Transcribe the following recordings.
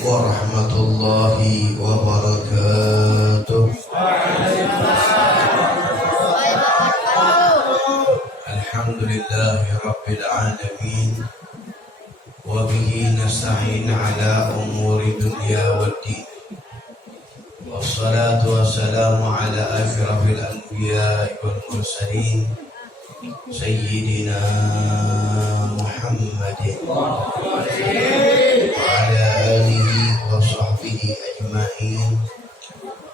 warahmatullahi wabarakatuh. Alhamdulillahi rabbil alamin. Wa bihi nasta'in ala umuri dunya waddin. Wassalatu wassalamu ala asyrafil anbiya'i wal mursalin Sayyidina Muhammadin wa ala alihi wa sahbihi ajma'in.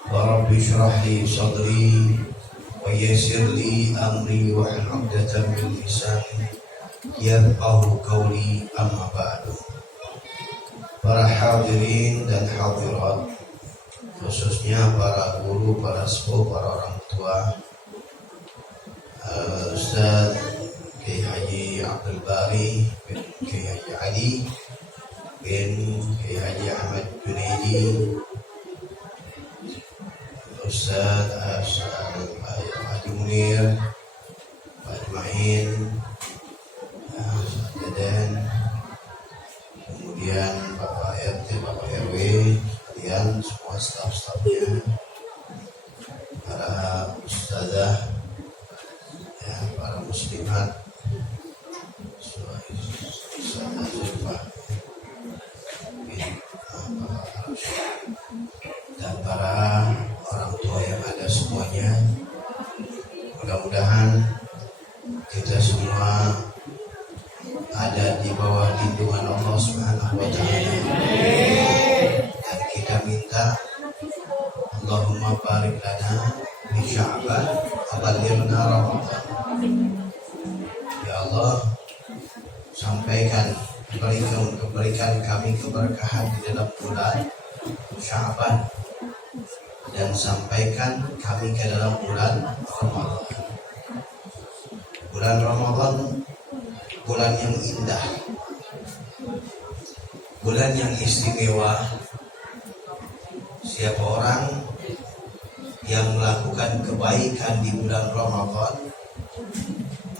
Wa rabbi shrah li sadri wa yassir li amri wa hlul 'uqdatam min lisani yafqahu qawli, amma ba'du. Para hadirin dan hadirat, khususnya para guru, para sepuh, para orang tua, Ustaz Kiai Haji Abdul Bari bin Kiai Haji Ali bin Kiai Haji Ahmad Junaidi, Ustaz Haji Munir, Pak Main, dan kemudian Bapak RT, Bapak RW, kalian semua staf-stafnya, para ustazah, para muslimat, dan para orang tua yang ada semuanya. Mudah-mudahan kita semua ada di bawah lindungan Allah Subhanahu wa Ta'ala. Dan kita minta Allahumma barik lana di Sya'ban wa ballighna Ramadan. Ya Allah, berikan kami keberkahan di dalam bulan Sya'ban, dan sampaikan kami ke dalam bulan Ramadan. Bulan Ramadan, bulan yang indah, bulan yang istimewa. Siapa orang yang melakukan kebaikan di bulan Ramadan,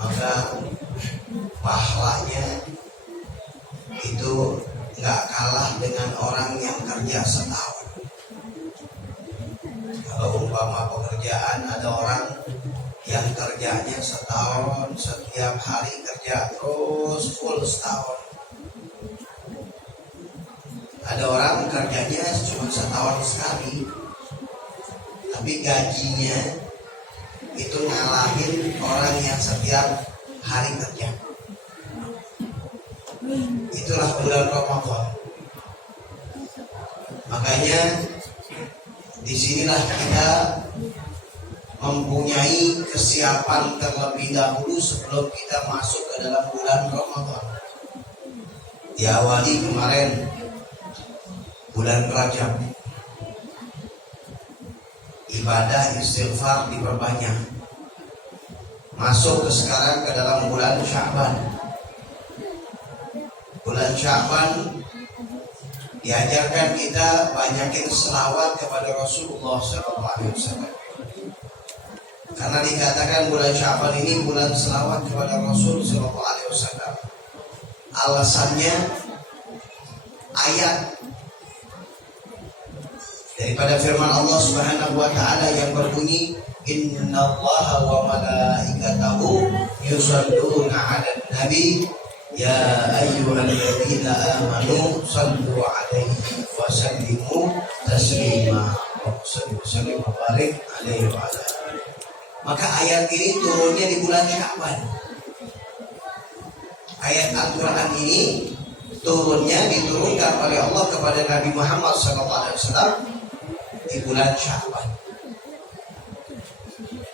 maka pahalanya itu gak kalah dengan orang yang kerja setahun. Kalau umpama pekerjaan, ada orang yang kerjanya setahun, setiap hari kerja terus full setahun. Ada orang kerjanya cuma setahun sekali, tapi gajinya itu ngalahin orang yang setiap hari kerja. Itulah bulan Ramadan. Makanya disinilah kita mempunyai kesiapan terlebih dahulu sebelum kita masuk ke dalam bulan Ramadan. Diawali kemarin bulan Rajab, ibadah istighfar diperbanyak. Masuk ke sekarang ke dalam bulan Sya'ban. Bulan Sya'ban diajarkan kita banyakin selawat kepada Rasulullah SAW. Karena dikatakan bulan Sya'ban ini bulan selawat kepada Rasul SAW. Alasannya ayat daripada firman Allah Subhanahu wa Ta'ala yang berbunyi, Innallaha wa malaikatahu yusalluna 'alan nabi ya ayyuhalladzina amanu sallu 'alaihi wa sallimu taslima. Sallallahu barik alaihi wa ala. Maka ayat ini turunnya di bulan Sya'ban. Ayat Al-Quran ini diturunkan oleh Allah kepada Nabi Muhammad SAW di bulan Sya'ban.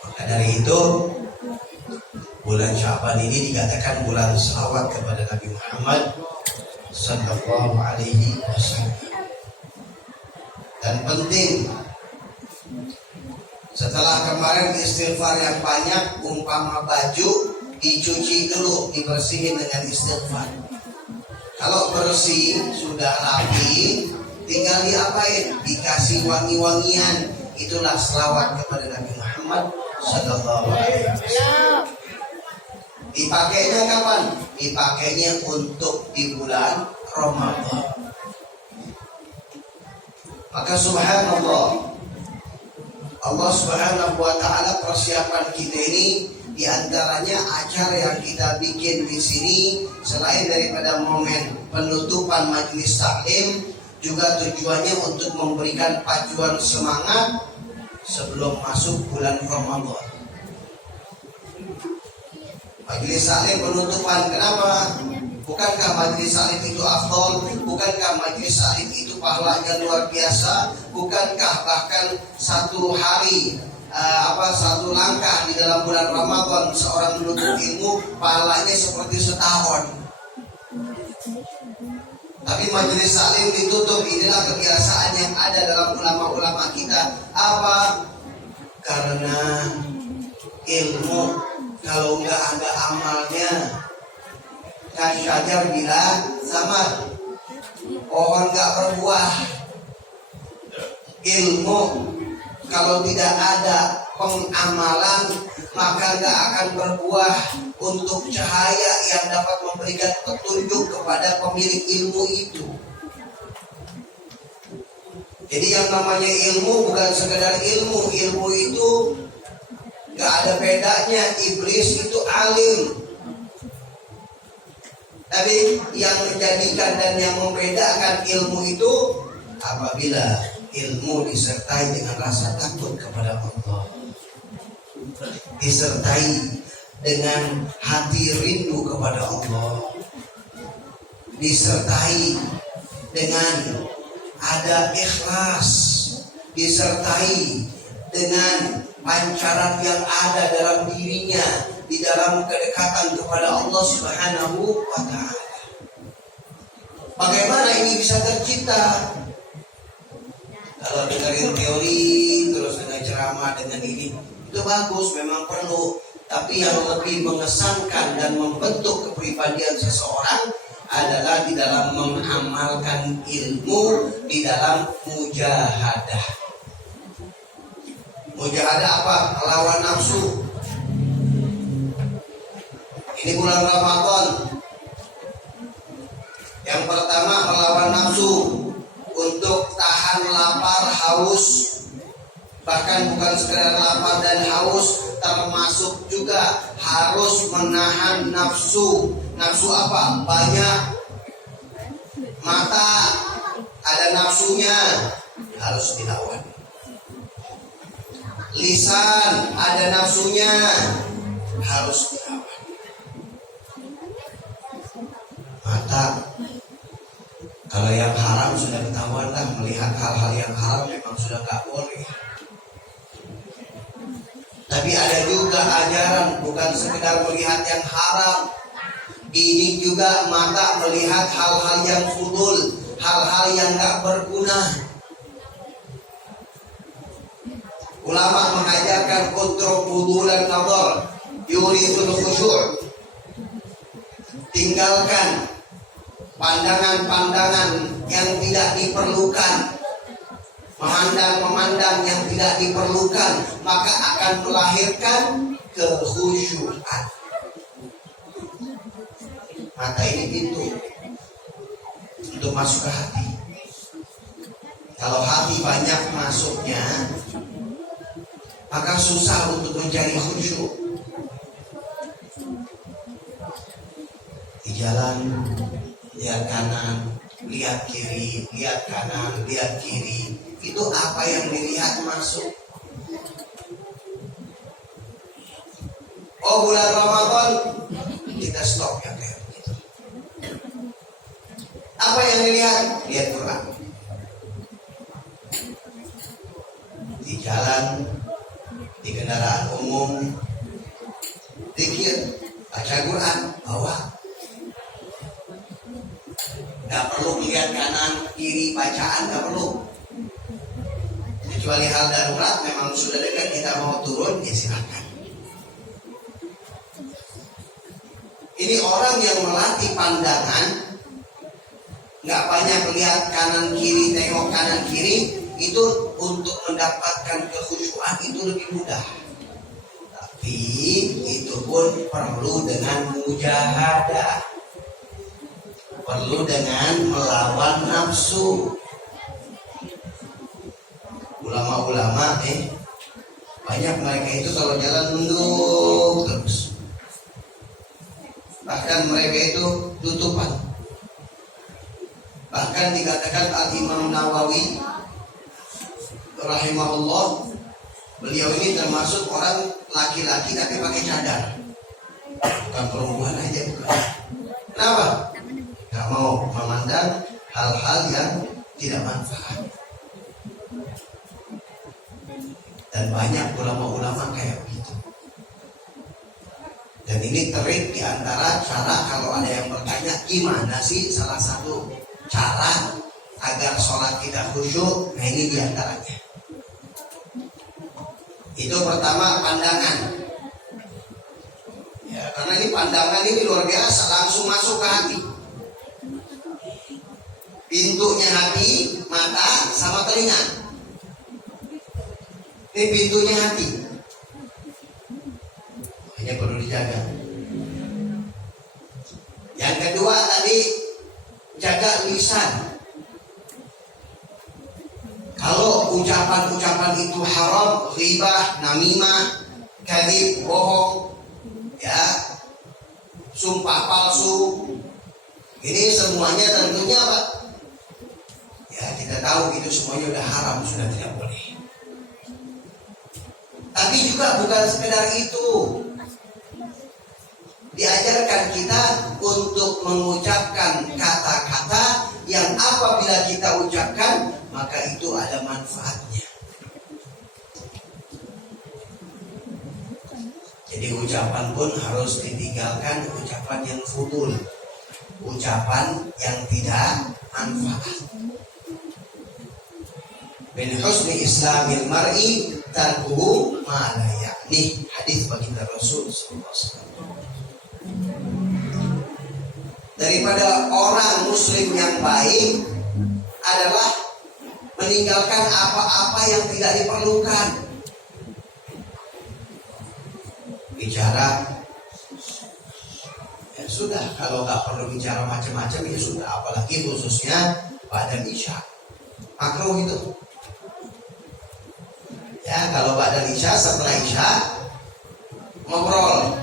Maka dari itu bulan Sya'ban ini dikatakan bulan selawat kepada Nabi Muhammad sallallahu alaihi wasallam. Dan penting, setelah kemarin istighfar yang banyak, umpama baju dicuci dulu, dibersihin dengan istighfar. Kalau bersih, sudah rapi, tinggal diapain? Dikasih wangi-wangian. Itulah selawat kepada Nabi Muhammad sallallahu alaihi wasallam. Dipakainya kapan? Dipakainya untuk di bulan Ramadan. Maka subhanallah, Allah subhanahu wa ta'ala persiapan kita ini diantaranya acara yang kita bikin di sini selain daripada momen penutupan majelis taklim, juga tujuannya untuk memberikan pacuan semangat sebelum masuk bulan Ramadan. Majelis taklim penutupan, kenapa? Bukankah majelis taklim itu afdol? Bukankah majelis taklim itu pahalanya luar biasa? Bukankah bahkan satu hari satu langkah di dalam bulan Ramadan seorang menuntut ilmu pahalanya seperti setahun? Tapi majelis taklim ditutup. Inilah kebiasaan yang ada dalam ulama-ulama kita. Apa? Karena ilmu kalau nggak ada amalnya, kasyajar bila sama pohon nggak berbuah. Ilmu kalau tidak ada pengamalan maka nggak akan berbuah untuk cahaya yang dapat memberikan petunjuk kepada pemilik ilmu itu. Jadi yang namanya ilmu bukan sekedar ilmu. Ilmu itu nggak ada bedanya. Iblis itu alim. Tapi yang menjadikan dan yang membedakan ilmu itu apabila ilmu disertai dengan rasa takut kepada Allah, disertai dengan hati rindu kepada Allah, disertai dengan ada ikhlas, disertai dengan pancaran yang ada dalam dirinya di dalam kedekatan kepada Allah Subhanahu wa ta'ala. Bagaimana ini bisa tercipta? Kalau dengerin teori terus dengan ceramah dengan ini itu bagus, memang perlu. Tapi yang lebih mengesankan dan membentuk kepribadian seseorang adalah di dalam mengamalkan ilmu, di dalam mujahadah. Mujahadah apa? Melawan nafsu. Ini bulan Ramadan. Yang pertama melawan nafsu untuk tahan lapar, haus. Bahkan bukan sekedar lapar dan haus, termasuk juga harus menahan nafsu. Nafsu apa? Banyak. Mata ada nafsunya, harus dilawan. Lisan ada nafsunya, harus dilawan. Mata, kalau yang haram sudah ketahuan lah, melihat hal-hal yang haram memang sudah gak boleh. Tapi ada juga ajaran bukan sekedar melihat yang haram. Ini juga mata melihat hal-hal yang fudul, hal-hal yang gak berguna. Ulama mengajarkan kontrol fudul dan nazar, yuridul khusyur. Tinggalkan pandangan-pandangan yang tidak diperlukan, memandang-memandang yang tidak diperlukan, maka akan melahirkan kekhusyuan. Mata ini pintu untuk masuk ke hati. Kalau hati banyak masuknya, maka susah untuk mencari khusyuk. Di jalan, lihat kanan, lihat kiri, lihat kanan, lihat kiri. Itu apa yang dilihat masuk. Oh, bulan Ramadan kita stop ya kayak gitu. Apa yang dilihat? Lihat Quran. Di jalan, di kendaraan umum, zikir, baca Quran, bawa. Gak perlu lihat kanan, kiri, bacaan gak perlu. Kecuali hal darurat, memang sudah dekat kita mau turun, ya silakan. Ini orang yang melatih pandangan, gak banyak lihat kanan kiri, tengok kanan kiri, itu untuk mendapatkan kekhusyuan itu lebih mudah. Tapi itu pun perlu dengan mujahadah, perlu dengan melawan nafsu. ulama-ulama banyak mereka itu kalau jalan nunduk terus. Bahkan mereka itu tutupan. Bahkan dikatakan Al-Imam Nawawi rahimahullah, beliau ini termasuk orang laki-laki tapi pakai cadar. Bukan perempuan aja, bukan. Kenapa? Gak mau memandang hal-hal yang tidak manfaat. Dan banyak ulama-ulama kayak begitu. Dan ini trik diantara cara kalau ada yang bertanya gimana sih salah satu cara agar sholat kita khusyuk. Nah ini diantaranya. Itu pertama pandangan. Ya, karena ini pandangan ini luar biasa, langsung masuk ke hati. Pintunya hati, mata sama telinga. Ini pintunya hati. Makanya perlu dijaga. Yang kedua tadi, jaga lisan. Kalau ucapan-ucapan itu haram, ghibah, namimah, kadzib, bohong, ya, sumpah palsu, ini semuanya tentunya apa? Ya kita tahu itu semuanya udah haram, sudah tidak boleh. Tapi juga bukan sekedar itu. Diajarkan kita untuk mengucapkan kata-kata yang apabila kita ucapkan maka itu ada manfaatnya. Jadi ucapan pun harus ditinggalkan ucapan yang fudul, ucapan yang tidak manfaat. Min husni islamil mar'i tarkuhu ma la ya'ni. Hadis baginda Rasul sallallahu alaihi wasallam. Daripada orang muslim yang baik adalah meninggalkan apa-apa yang tidak diperlukan. Bicara ya sudah, kalau nggak perlu bicara macam-macam ya sudah, apalagi khususnya pada isya. Makruh itu. Ya kalau pada isya, setelah isya ngobrol.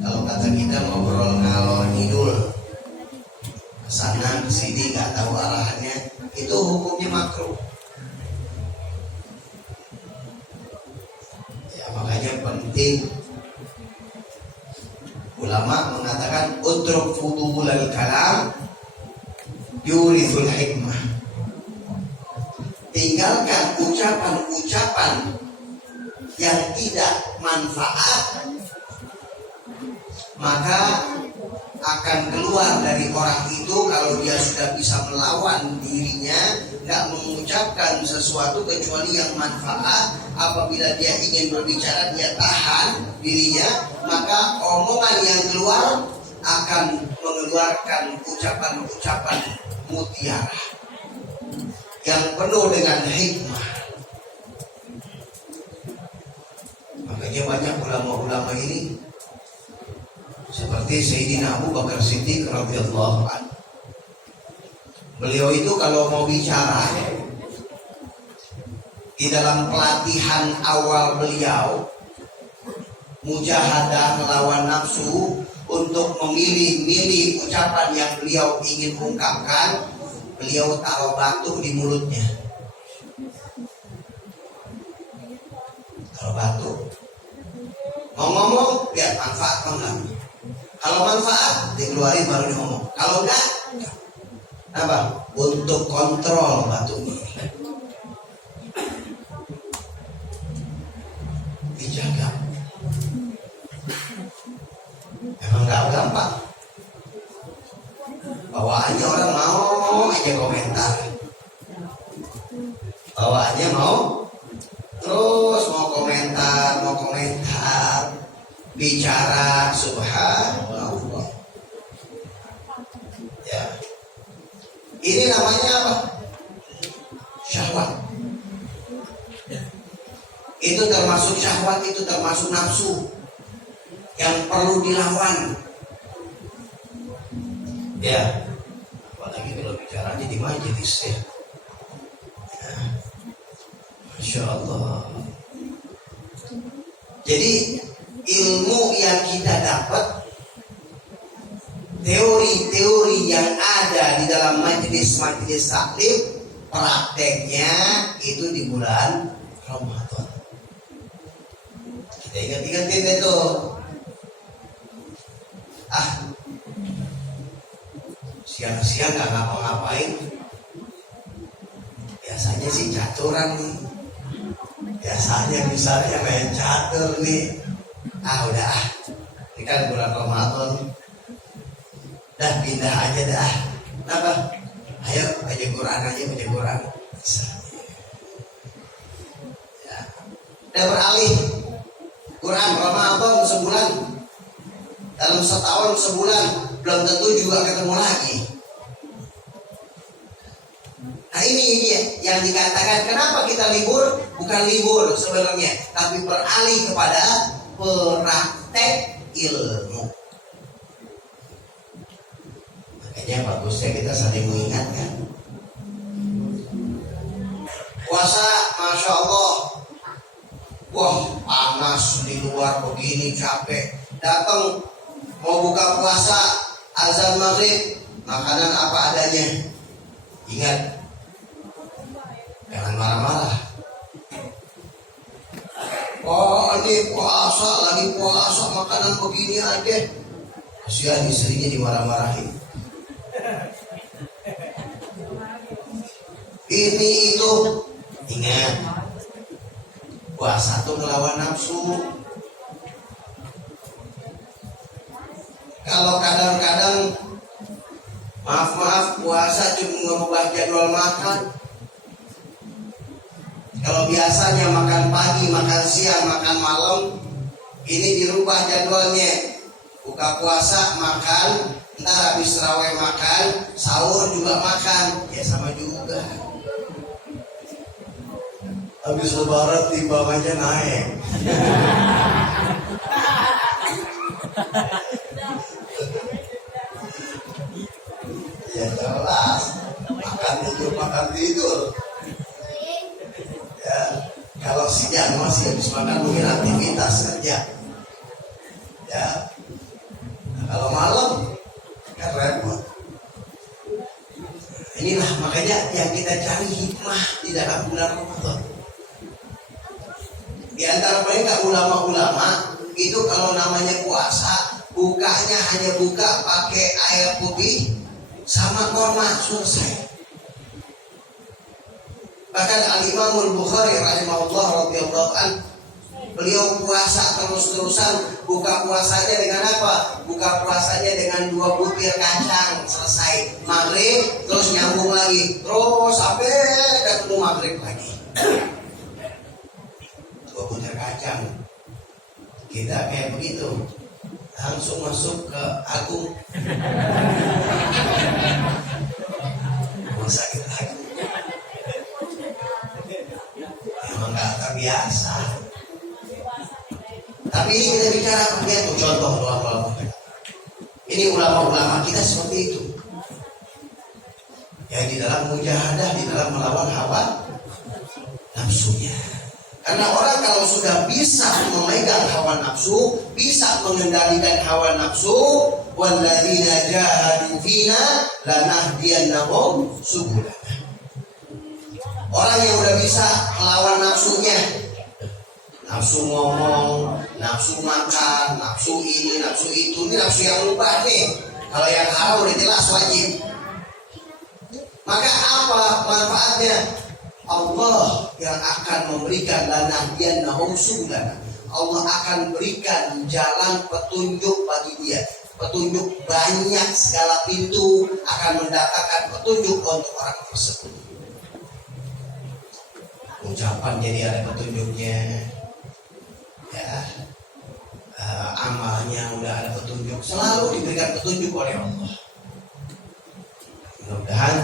Kalau kata kita ngobrol ngalor ngidul, kesana kesini nggak tahu arahannya, itu hukumnya makruh. Ya makanya penting. Ulama mengatakan utruk fudulal kalam yurithul hikmah. Tinggalkan ucapan-ucapan yang tidak manfaat, maka akan keluar dari orang itu kalau dia sudah bisa melawan dirinya, nggak mengucapkan sesuatu kecuali yang manfaat. Apabila dia ingin berbicara, dia tahan dirinya, maka omongan yang keluar akan mengeluarkan ucapan-ucapan mutiara yang penuh dengan hikmah. Makanya banyak ulama-ulama ini seperti Sayyidina Abu Bakar Siddiq radhiyallahu anhu. Beliau itu kalau mau bicara di dalam pelatihan awal beliau mujahadah melawan nafsu untuk memilih-milih ucapan yang beliau ingin ungkapkan, beliau taruh batu di mulutnya. Taruh batu. Mau ngomong, lihat manfaat atau enggak. Kalau manfaat, dikeluarin baru di ngomong. Kalau enggak, apa? Untuk kontrol batu ini. Dijaga. Emang enggak gampang. Bawaannya orang mau aja komentar. Bawaannya mau terus mau komentar, bicara, subhanallah. Ya. Ini namanya apa? Syahwat. Itu termasuk syahwat, itu termasuk nafsu yang perlu dilawan. Ya. Apalagi kalau bicaranya di majelis ya. Masya Allah. Jadi ilmu yang kita dapat, teori-teori yang ada di dalam majelis-majelis taklim, prakteknya itu di bulan Ramadan. Kita ingat-ingat itu. Siang-siang gak ngapa-ngapain. Biasanya sih caturan nih. Biasanya misalnya main catur nih. Udah ini kan bulan Ramadan. Dah pindah aja dah. Kenapa? Ayo baca Quran aja, baca Quran. Ya. Udah beralih. Quran Ramadan sebulan. Dalam setahun sebulan belum tentu juga ketemu lagi. Nah ini yang dikatakan kenapa kita libur? Bukan libur sebenarnya, tapi beralih kepada praktek ilmu. Makanya bagusnya kita saling mengingatkan. Puasa, Masya Allah. Wah, panas di luar begini, capek. Datang mau buka puasa, azan maghrib, makanan apa adanya. Ingat, jangan marah-marah. Oh, ini lagi puasa, makanan begini aja. Kasihan istrinya dimarah-marahin. Ini itu, ingat, puasa tuh melawan nafsu. Kalau kadang-kadang maaf puasa cuma mengubah jadwal makan. Kalau biasanya makan pagi, makan siang, makan malam, ini dirubah jadwalnya. Buka puasa makan, ntar habis tarawih makan, sahur juga makan, ya sama juga. Habis lebaran timbangannya naik. Ya jelas, makan tidur. Ya, kalau siang masih habis makan mungkin aktivitas kerja. Ya, nah, kalau malam kan repot. Inilah makanya yang kita cari hikmah di dalam bulan Ramadan. Di antara mereka ulama-ulama itu kalau namanya puasa, bukanya hanya buka pakai air putih sama kurma, selesai. Bahkan Al-Imam Al-Bukhari rahimahullah radhiyallahu an, beliau puasa terus-terusan. Buka puasanya dengan apa? Buka puasanya dengan 2 butir kacang, selesai maghrib, terus nyambung lagi, terus sampai ketemu maghrib lagi. 2 butir kacang. Kita kayak begitu, langsung masuk ke Agung. Sakit lagi. Memang gak terbiasa. Tapi ini kita bicara begitu, contoh ulama-ulama. Ini ulama-ulama kita seperti itu. Ya di dalam mujahadah, di dalam melawan hawa nafsunya. Karena orang kalau sudah bisa memegang hawa nafsu, bisa mengendalikan hawa nafsu, walladzina jahadu fina lanahdiyannahum subulana. Orang yang udah bisa melawan nafsunya, nafsu ngomong, nafsu makan, nafsu ini, nafsu itu, ini nafsu yang mubah nih. Kalau yang haram udah jelas wajib. Maka apa manfaatnya? Allah yang akan memberikan lanahdiyannahum subulana. Allah akan berikan jalan petunjuk bagi dia. Petunjuk banyak, segala pintu akan mendatangkan petunjuk untuk orang tersebut. Ucapan jadi ada petunjuknya, ya, amalnya udah ada petunjuk, selalu diberikan petunjuk oleh Allah. Mudah-mudahan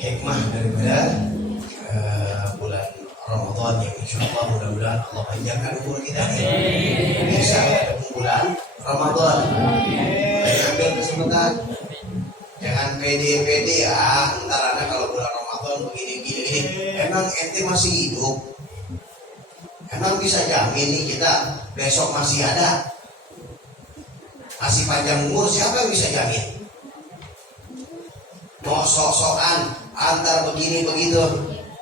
hikmah daripada bulan Ramadan yang insya Allah mudah-mudahan Allah panjangkan umur kita bisa ketemu bulan Ramadan. Ambil kesempatan, jangan pede-pede ntar ada kalau bulan Ramadan begini-gini. emang ente masih hidup? Emang bisa jamin nih kita besok masih ada? Masih panjang umur, siapa yang bisa jamin? Mau sok-sokan antar begini begitu.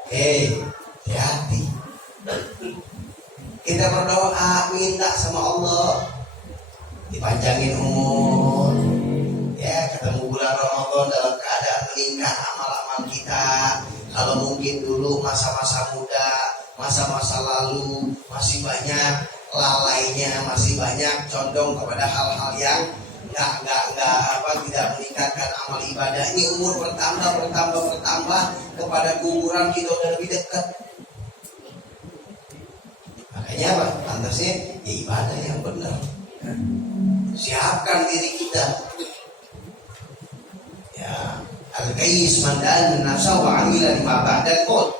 Hati-hati. Kita berdoa, minta sama Allah dipanjangin umur, ya, ketemu bulan Ramadan dalam keadaan meningkat amal-amal kita. Kalau mungkin dulu masa-masa muda, masa-masa lalu masih banyak lalainya, masih banyak condong kepada hal-hal yang tidak meningkatkan amal ibadah. Ini umur bertambah kepada kuburan kita udah lebih dekat. Makanya apa? Pantasnya ya ibadah yang benar. Siapkan diri kita. Ya, al-qais mandan nafsa wa amila lima ba'dal maut.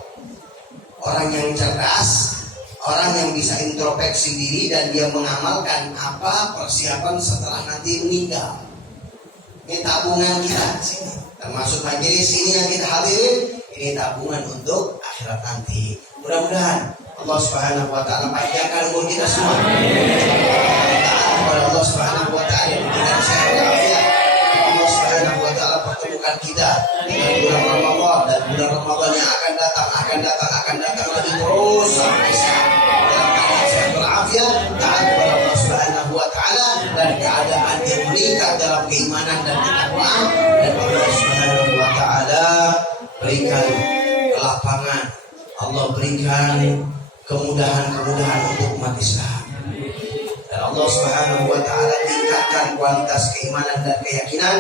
Orang yang cerdas, orang yang bisa introspeksi diri dan dia mengamalkan apa persiapan setelah nanti meninggal. Ini tabungan kita sini. Termasuk majelis ini yang kita hadirin, ini tabungan untuk akhirat nanti. Mudah-mudahan Allah Subhanahu wa taala panjangkan umur kita semua. Allah Subhanahu wa taala memberikan sehat walafiat. Allah Subhanahu wa taala pertemukan kita dengan bulan Ramadan dan bulan Ramadan yang akan datang lagi terus sampai dalam keadaan sehat walafiat, taat kepada Allah Subhanahu wa taala dan keadaan yang meningkat dalam keimanan dan ketakwaan, dan Allah Subhanahu wa taala berikan kelapangan, Allah berikan kemudahan untuk umat Islam. Dan Allah Subhanahu wa taala tingkatkan kualitas keimanan dan keyakinan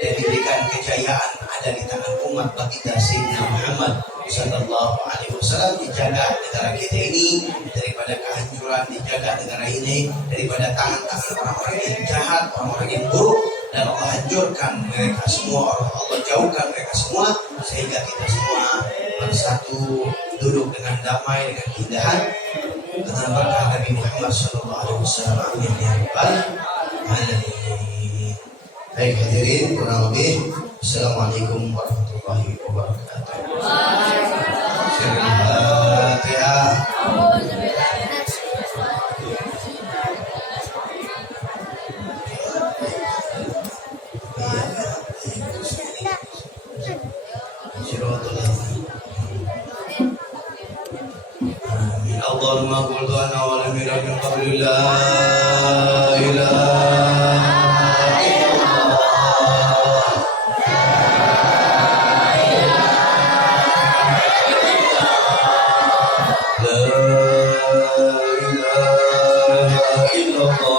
dan diberikan kejayaan ada di tangan umat baginda Sayyidina Muhammad sallallahu alaihi wasallam. Dijaga negara kita ini daripada kehancuran, dijaga negara ini daripada tangan-tangan orang-orang yang jahat, orang-orang yang buruk, dan Allah hancurkan mereka semua, Allah jauhkan mereka semua sehingga kita semua bersatu duduk dengan damai, dengan keindahan, dengan berkah Nabi Muhammad sallallahu alaihi wasallam. Amin ya rabbal alamin. Baik hadirin, kurang lebih assalamualaikum warahmatullahi wabarakatuh. Al-Fatihah. Allahumma qul ana wa lam yurad min qabli la ilaha